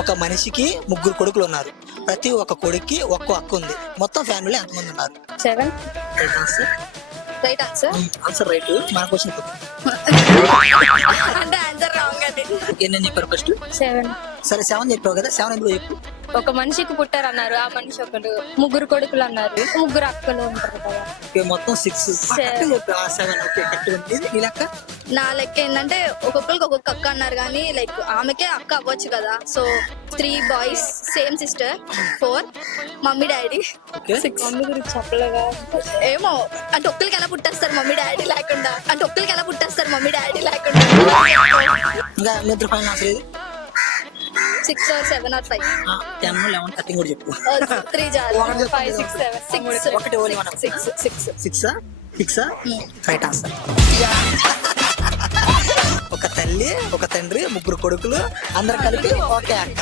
ఒక మనిషికి 3 కొడుకులు ఉన్నారు. ప్రతి ఒక్క కొడుక్కి ఒక్కో అక్క ఉంది. మొత్తం ఫ్యామిలీలో ఎంతమంది ఉన్నారు? 7. Right answer. Right answer. Answer right. మన క్వశ్చన్ అంటే ఆన్సర్ రాంగ్ అండి. ఎన్ని చెప్పారు ఫస్ట్? 7. సరే 7 చెప్పావు కదా, 7 ఎందుకు చెప్పు. ఒక మనిషికి పుట్టారు అన్నారు, ఆ మనిషి ఒకడు. 3 కొడుకులు అన్నారు, 3 అక్కలు ఉంటారు కదా. ఓకే, మొత్తం 6 చెప్పా. 7 ఓకే, కరెక్ట్ ఉంది. నీ లెక్క? నా లెక్క ఏంటంటే ఒక్కొక్కరికి ఒక్కొక్క అక్క అన్నారు కానీ లైక్ ఆమెకే అక్క అవ్వచ్చు కదా. So 3 boys, same sister. 4 mummy daddy. Okay 6 mummy గురించి చెప్పలేగా. ఏమో అంటే ఒక్కరికి ఎలా పుట్టేస్తారు మమ్మీ డాడీ లేకుండా. ఇంకా నిద్ర ఫైనల్ ఆన్సర్ ఏది? 6 or 7 or 5. 10 11 13 కూడా చెప్పు. 3 చాలు. 5, 6, 7. ఒకటి ఓన్లీ మనం 6 రైట్ ఆన్సర్. ఒక తల్లి, ఒక తండ్రి, 3 కొడుకులు, అందరు కలిపి ఒకే అక్క.